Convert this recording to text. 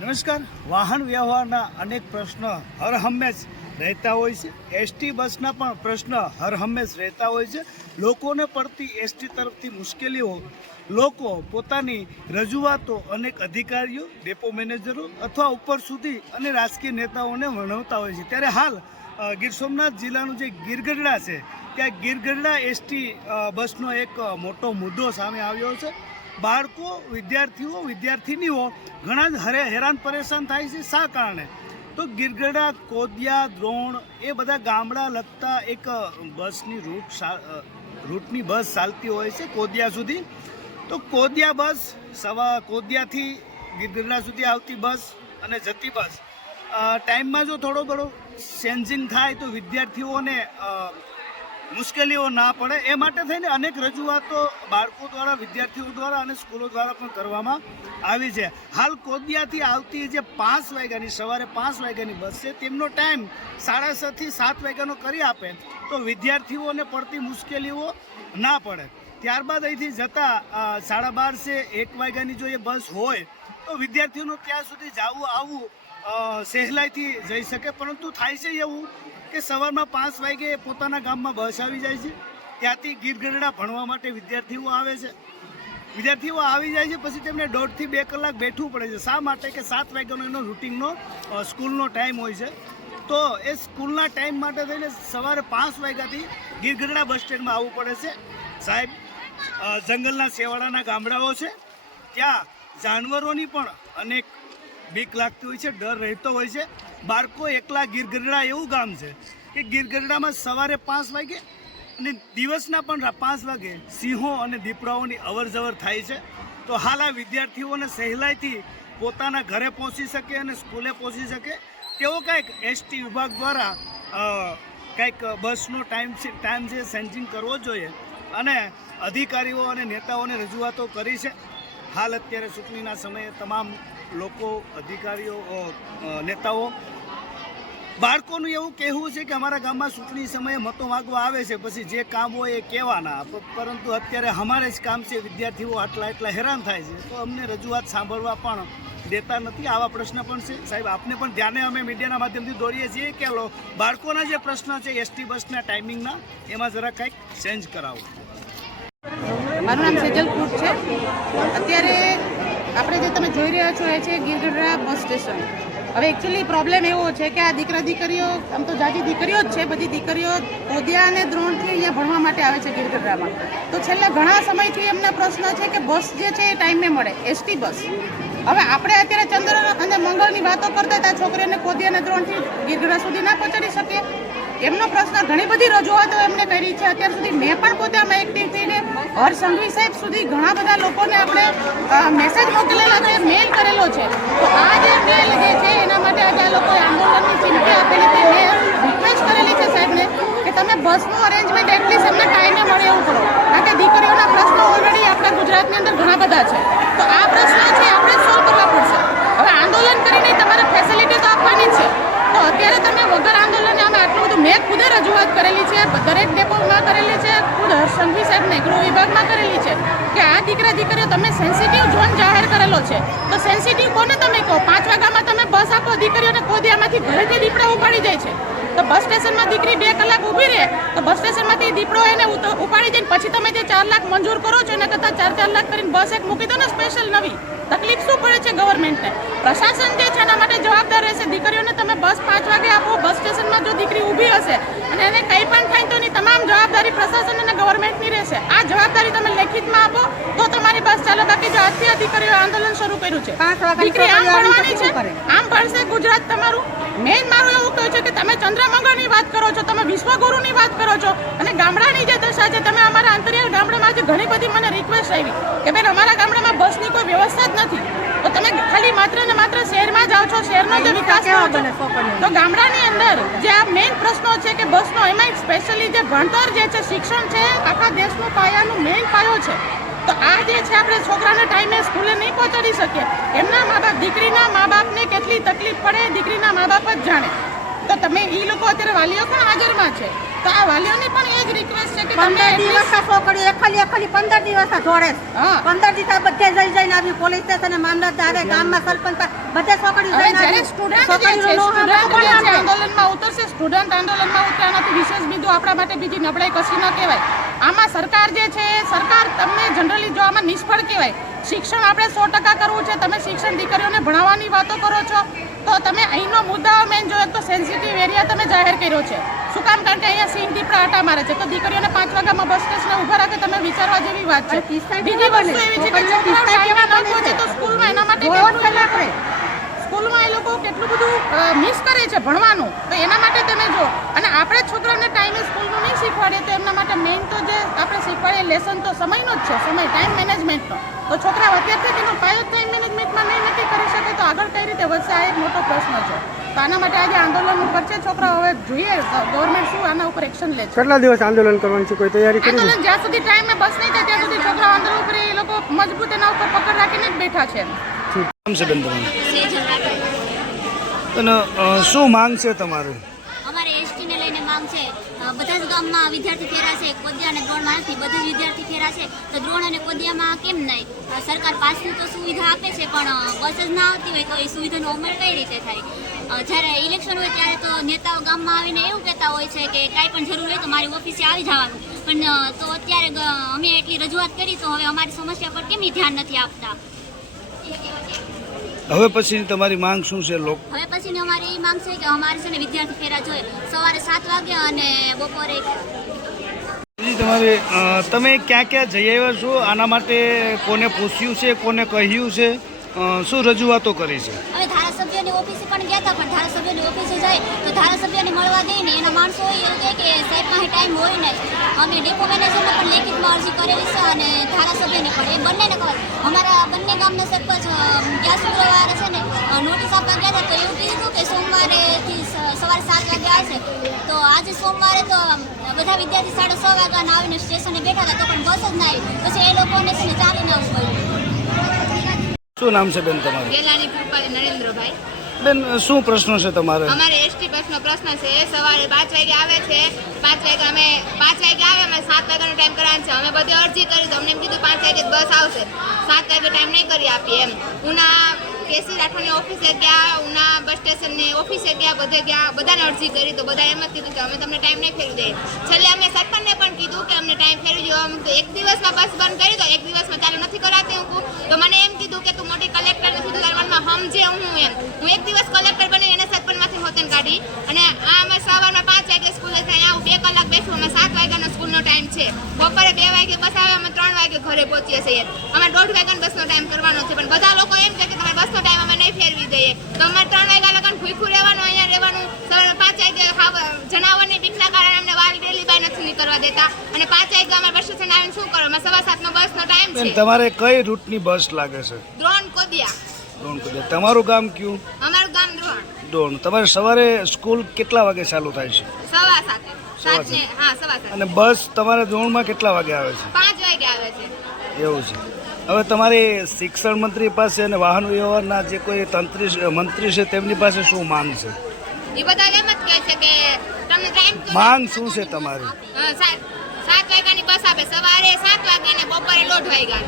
નમસ્કાર. વાહન વ્યવહારના અનેક પ્રશ્ન હર હંમેશ રહેતા હોય છે. એસટી બસના પણ પ્રશ્ન હર હંમેશ રહેતા હોય છે. લોકોને પડતી એસટી તરફથી મુશ્કેલીઓ, લોકો પોતાની રજૂઆતો અનેક અધિકારીઓ, ડેપો મેનેજરો અથવા ઉપર સુધી અને રાજકીય નેતાઓને વર્ણવતા હોય છે. ત્યારે હાલ ગીર સોમનાથ જિલ્લાનું જે ગીરગઢડા છે, ત્યાં ગીરગઢડા એસટી બસનો એક મોટો મુદ્દો સામે આવ્યો છે. બાળકો, વિદ્યાર્થીઓ, વિદ્યાર્થીનીઓ ઘણા જ હરે, હેરાન પરેશાન થાય છે શા કારણે? તો ગીરગઢા કોદિયા, દ્રોણ એ બધા ગામડા લગતા એક બસની રૂટ રૂટની બસ ચાલતી હોય છે કોદિયા સુધી. તો કોદિયા બસ સવા કોદિયાથી ગીરગઢડા સુધી આવતી બસ અને જતી બસ. ટાઈમમાં જો થોડો ઘણો ચેન્જિંગ થાય તો વિદ્યાર્થીઓને મુશ્કેલીઓ ના પડે. એ માટે થઈને અનેક રજૂઆતો બાળકો દ્વારા, વિદ્યાર્થીઓ દ્વારા અને સ્કૂલો દ્વારા પણ કરવામાં આવી છે. હાલ કોદિયાથી આવતી જે પાંચ વાગ્યાની, સવારે પાંચ વાગ્યાની બસ છે, તેમનો ટાઈમ સાડા છથી સાત વાગ્યાનો કરી આપે. તો વિદ્યાર્થીઓને પડતી મુશ્કેલીઓ ના પડે. ત્યારબાદ અહીંથી જતા સાડા બાર છે, એક વાગ્યાની જો એ બસ હોય, તો વિદ્યાર્થીઓનું ત્યાં સુધી જવું, આવવું સહેલાઈથી જઈ શકે. પરંતુ થાય છે એવું કે સવારમાં પાંચ વાગે પોતાના ગામમાં બસ આવી જાય છે. ત્યાંથી ગીરગઢડા ભણવા માટે વિદ્યાર્થીઓ આવે છે. વિદ્યાર્થીઓ આવી જાય છે, પછી તેમને દોઢથી બે કલાક બેઠવું પડે છે. શા માટે? કે સાત વાગ્યાનો એનો રૂટિનનો સ્કૂલનો ટાઈમ હોય છે. તો એ સ્કૂલના ટાઈમ માટે થઈને સવારે પાંચ વાગ્યાથી ગીરગઢડા બસ સ્ટેન્ડમાં આવવું પડે છે. સાહેબ જંગલના શેવાળાના ગામડાઓ છે. ત્યાં જાનવરોની પણ અનેક બીક લાગતી હોય છે, ડર રહેતો હોય છે. બાળકો એકલા ગીરગઢડા એવું ગામ છે કે ગીરગઢડામાં સવારે પાંચ વાગે અને દિવસના પણ પાંચ વાગે સિંહો અને દીપડાઓની અવર જવર થાય છે. તો હાલ આ વિદ્યાર્થીઓને સહેલાઈથી પોતાના ઘરે પહોંચી શકે અને સ્કૂલે પહોંચી શકે તેવો કંઈક એસટી વિભાગ દ્વારા કંઈક બસનો ટાઈમ ટાઈમ છે સેન્ચિંગ કરવો જોઈએ. અને અધિકારીઓ અને નેતાઓને રજૂઆતો કરી છે. હાલ અત્યારે ચૂંટણીના સમયે તમામ લોકો, અધિકારીઓ નેતાઓ, બાળકોનું એવું કહેવું છે કે અમારા ગામમાં ચૂંટણી સમયે મતો માગવા આવે છે, પછી જે કામ હોય એ કહેવાના. પરંતુ અત્યારે અમારે જ કામ છે, વિદ્યાર્થીઓ આટલા, એટલા હેરાન થાય છે. તો અમને રજૂઆત સાંભળવા પણ દેતા નથી. આવા પ્રશ્ન પણ છે. સાહેબ, આપને પણ ધ્યાને અમે મીડિયાના માધ્યમથી દોરીએ છીએ કે બાળકોના જે પ્રશ્ન છે, એસટી બસના ટાઈમિંગના, એમાં જરા કંઈક ચેન્જ કરાવો. મારું નામ સેજલ છે. અત્યારે આપણે જે તમે જોઈ રહ્યા છો એ છે ગીરગઢડા બસ સ્ટેશન. હવે એકચ્યુઅલી પ્રોબ્લેમ એવો છે કે આ દીકરા દીકરીઓ, આમ તો જાજી દીકરીઓ જ છે, બધી દીકરીઓ કોદિયા અને દ્રોણથી અહીંયા ભણવા માટે આવે છે ગીરગઢડામાં. તો છેલ્લા ઘણા સમયથી એમના પ્રશ્ન છે કે બસ જે છે એ ટાઈમે મળે એસટી બસ. હવે આપણે અત્યારે ચંદ્ર અને મંગળની વાતો કરતા હતા, છોકરીઓને કોદિયા અને દ્રોણથી ગીરગઢડા સુધી ના પહોંચાડી શકીએ. એમનો પ્રશ્ન ઘણી બધી રજૂઆતો એમને કરી છે. અત્યાર સુધી મેં પણ પોતે આમાં એક્ટિવ થઈને હર સંઘવી સાહેબ સુધી ઘણા બધા લોકોને આપણે મેસેજ મોકલેલા છે મેલ કરેલો છે. તો આ જે મેલ જે છે, એના માટે આજે આ લોકોએ આંદોલનની ચીમકી આપેલી છે. મેં રિક્વેસ્ટ કરેલી છે સાહેબને કે તમે બસનું અરેન્જમેન્ટ એટલીસ્ટ એમને ટાઈમે મળે એવું કરો. કારણ કે દીકરીઓના પ્રશ્નો ઓલરેડી આપણા ગુજરાતની અંદર ઘણા બધા છે. તો આ પ્રશ્નો છે, આપણે સોલ્વ કરવા પડશે. હવે આંદોલન કરીને તમારે ફેસિલિટી તો આપવાની જ છે તો અત્યારે તમે વગર આંદોલને અમે આટલું બધું મેં ખુદે રજૂઆત કરેલી છે દરેક ડેપોમાં કરેલી છે ખુદ હર્ષંઘવી સાહેબને ગૃહ વિભાગમાં કરેલી છે કે આ દીકરા દીકરીઓ તમે સેન્સિટિવ ઝોન જાહેર કરેલો છે. તો સેન્સિટિવ કોને તમે કહો? પાંચ વાગ્યામાં તમે બસ આપો દીકરીઓને કોદિયામાંથી ઘરેથી દીપડા ઉપાડી જાય છે. તો બસ સ્ટેશનમાં દીકરી બે કલાક ઊભી રહે, તો બસ સ્ટેશનમાંથી દીપડો એને ઉપાડી જઈને પછી તમે જે ચાર લાખ મંજૂર કરો છો એના કરતાં ચાર ચાર લાખ કરીને બસ એક મૂકી દો ને સ્પેશિયલ નવી. તકલીફ શું પડે છે ગવર્મેન્ટને પ્રશાસન જે છે એના માટે જવાબદાર રહેશે. દીકરીઓને તમે બસ પાંચ વાગે આપો, બસ સ્ટેશનમાં જો દીકરી ઊભી હશે અને એને કંઈ પણ થાય તો તમામ જવાબદારી પ્રશાસન અને ગવર્મેન્ટની રહેશે. આ જવાબદારી તમે લેખિતમાં આપો તો તમારી બસ ચાલો બાકી જો આજથી આ આંદોલન શરૂ કર્યું છે. દીકરી આમ ભણવાની છે? આમ ભણશે ગુજરાત તમારું? મેઇન મારું એવું કહ્યું છે કે તમે ચંદ્રમંગળની વાત કરો છો તમે વિશ્વગુરુની વાત કરો છો. અને ગામડાની જે દશા છે તમે અમારા અંતરિયાળ ગામડામાં આજે ઘણી બધી મને રિક્વેસ્ટ આવી કે બેન અમારા ગામડામાં બસની કોઈ વ્યવસ્થા જ નથી. તો તમે ખાલી માત્ર ને માત્ર શહેરમાં જાઓ છો શહેરનો જે વિકાસ કરો છો. તો ગામડાની અંદર જે આ મેઇન પ્રશ્નો છે કે બસનો એમાં સ્પેશિયલી જે ભણતર જે છે, શિક્ષણ છે, આખા દેશનું પાયાનું મેઇન પાયો છે. તો આ જે છે, આપણે છોકરાને ટાઈમે સ્કૂલે નહીં પહોંચાડી શકીએ. એમના મા બાપ દીકરીના મા બાપને કેટલી તકલીફ પડે દીકરીના મા બાપ જ જાણે. તો તમે એ લોકો અત્યારે વાલીઓ પણ હાજરમાં છે? તો આ વાલીઓની પણ એ જ રિક્વેસ્ટ છે કે તમે પંદર દિવસ છોકરી એકલી એકલી પંદર દિવસ જોડે. પંદર દિવસ બધે જઈ જઈને આવી પોલીસ સ્ટેશન મામલતદારે ગામમાં સરપંચ બધે છોકરીઓ હવે જઈને સ્ટુડન્ટ? આંદોલનમાં ઉતરશે સ્ટુડન્ટ આંદોલનમાં ઉતરે વિશેષ બીજું આપણા માટે બીજી નબળાઈ કશી ન કહેવાય આમાં સરકાર જે છે સરકાર તમને જનરલી જો આમાં નિષ્ફળ કહેવાય શિક્ષણ આપણે સો ટકા કરવું છે. તમે શિક્ષણ દીકરીઓને ભણાવવાની વાતો કરો છો. તો તમે અહીંનો મુદ્દાઓ મેન જો એક તો સેન્સિટિવ એરિયા તમે જાહેર કર્યો છે. શું કામ? કારણ કે અહીંયા સિંહ દીપડા આટા મારે છે. તો દીકરીઓને પાંચ વાગ્યામાં બસ સ્ટેશને ઊભા રાખે તમે વિચારવા જેવી વાત છે. બીજી વસ્તુ એવી છે કે છોકરાઓ? તો સ્કૂલમાં એના માટે સ્કૂલમાં એ લોકો કેટલું બધું મિસ કરે છે ભણવાનું. તો એના માટે તમે જો. અને આપણે છોકરાને ટાઈમે સ્કૂલનું નહીં શીખવાડીએ તો એમના માટે મેઇન તો જે આપણે શીખવાડીએ લેસન તો સમયનો જ છે સમય ટાઈમ મેનેજમેન્ટનો તો છોકરા અત્યારથી તેનો પાયો ટાઈમ મેનેજમેન્ટમાં નહીં નક્કી કરી શકે તો આગળ કઈ રીતે વધશે આ એક મોટો પ્રશ્ન છે. તો આના માટે આજે આંદોલન ઉપર છે છોકરાઓ હવે જોઈએ ગવર્મેન્ટ શું આના ઉપર એક્શન લે છે. કેટલા દિવસ આંદોલન કરવાની છે? કોઈ તૈયારી કરી આંદોલન જ્યાં સુધી ટાઈમે બસ નહીં થાય ત્યાં સુધી છોકરાઓ આંદોલન ઉપર એ લોકો મજબૂત એના ઉપર પકડ રાખીને જ બેઠા છે કેમ છે બેન તમારું સેજલ રાઠોડ અને શું માંગ છે તમારું? અમારે એસટીને લઈને માંગ છે. બધા જ ગામમાં વિદ્યાર્થી ફેરા છે. કોદિયા અને દ્રોણ માણસથી બધા જ વિદ્યાર્થી ફેરા છે. તો દ્રોણ અને કોદિયામાં કેમ નહીં? સરકાર પાસની તો સુવિધા આપે છે, પણ બસ જ ના આવતી હોય તો એ સુવિધાનો અમલ કઈ રીતે થાય? જ્યારે ઇલેક્શન હોય ત્યારે તો નેતાઓ ગામમાં આવીને એવું કહેતા હોય છે કે કાંઈ પણ જરૂર હોય તો મારી ઓફિસે આવી જવાનું. પણ તો અત્યારે અમે એટલી રજૂઆત કરી, તો હવે અમારી સમસ્યા પર કેમ ધ્યાન નથી આપતા? હવે પછી તમારી માંગ શું છે લોક? હવે પછીની અમારી એ માંગ છે કે અમારે છે ને વિદ્યાર્થી ફેરા જોઈએ. સવારે સાત વાગે અને બપોરે તમારે તમે ક્યાં ક્યાં જઈ આવ્યા છો? આના માટે કોને પૂછ્યું છે કોને કહ્યું છે? શું રજૂઆતો કરી છે? હવે ધારાસભ્યની ઓફિસે પણ ગયા હતા પણ ધારાસભ્યની ઓફિસે જાય તો ધારાસભ્યને મળવા દે ને એના માણસો હોય એવું કહે કે સાહેબ પાસે ટાઈમ હોય નહીં. અમે ડેપો મેનેજરને પણ લેખિતમાં અરજી કરેલી છે અને ધારાસભ્યને પણ. એ બંનેને ખબર. અમારા બંને ગામના સરપંચ ગયા શુક્રવારે છે ને નોટિસ આપવા ગયા હતા તો એવું કીધું કે સોમવારેથી સવારે સાત વાગે આવશે તો આજે સોમવારે તો બધા વિદ્યાર્થી સાડા છ વાગ્યાના આવીને સ્ટેશને બેઠા હતા તો પણ બસ જ ના આવી. પછી એ લોકોને છે ને ચાલીને આવવું પડ્યું શું નામ છે બેન તમારું? ગેલાની કૃપાલી નરેન્દ્રભાઈ. બેન, શું પ્રશ્ન છે તમારે? અમારે એસટી બસનો પ્રશ્ન છે. સવારે પાંચ વાગે આવે છે. પાંચ વાગે અમે પાંચ વાગે આવે, અમે સાત વાગ્યાનો ટાઈમ કરવાનો છે. અમે બધી અરજી કરી તો અમને એમ કીધું પાંચ વાગે બસ આવશે. સાત વાગે ટાઈમ નહીં કરી આપીએ એમ. ઉના કેસી રાઠોડની ઓફિસે ગયા, ઉના બસ સ્ટેશનની ઓફિસે ગયા, બધે ગયા, બધાને અરજી કરી તો બધા એમ જ કીધું કે અમે તમને ટાઈમ નહીં ફેરવી દઈએ. છેલ્લે અમે સરપંચને પણ કીધું કે અમને ટાઈમ ફેરવી દો તો એક દિવસમાં બસ બંધ કરી દો. એક દિવસમાં ચાલુ નથી કરાતી હું તો મને એમ કીધું કે તું મોટી કલેક્ટર નથી તું તારા મનમાં સમજે હું એમ. હું એક દિવસ કલેક્ટર બની એને સરપંચમાંથી હોતન કાઢી. અને આ અમે સવારમાં પાંચ વાગે સ્કૂલે થાય. હું બે કલાક બેઠું. અમે સાત વાગ્યાનો સ્કૂલનો ટાઈમ છે. બપોરે બે વાગે બસ આવે. અમે ત્રણ વાગે ઘરે પહોંચીએ છીએ. અમે દોઢ વાગ્યાનો બસનો ટાઈમ કરવાનો છે. પણ બધા લોકો એમ કહે કે તમારે બસનો ટાઈમ અમે નહીં ફેરવી દઈએ. તો અમારે ત્રણ વાગ્યા લગન ભૂખું રહેવાનું અહીંયા રહેવાનું. સવારે પાંચ વાગે જનાવરની બીકના કારણે અમને વાલ ડેલી બાય નથી નીકળવા દેતા. અને પાંચ વાગે અમારે બસ સ્ટેશન આવીને શું કરો? અમે સવા સાતનો બસનો ટાઈમ છે. તમારે કઈ રૂટની બસ લાગે છે? દ્રોણ કોદિયા તમારું ગામ કયું? અમારું ગામ દોણ દોણ તમારે સવારે સ્કૂલ કેટલા વાગે ચાલુ થાય છે? સવા સાતે. સાત. હા સવા સાતે. અને બસ તમારે દોણમાં કેટલા વાગે આવે છે? પાંચ વાગે આવે છે. એવું છે. હવે તમારી શિક્ષણ મંત્રી પાસે અને વાહન વ્યવહારના જે કોઈ તંત્રી મંત્રી છે તેમની પાસે શું માંગ છે? એ બધા એમ જ કહે છે કે તમને ટાઈમ માંગ શું છે તમારી? સાત સાત વાગ્યાની બસ આપે. સવારે સાત વાગે ને બપોરે દોઢ વાગ્યા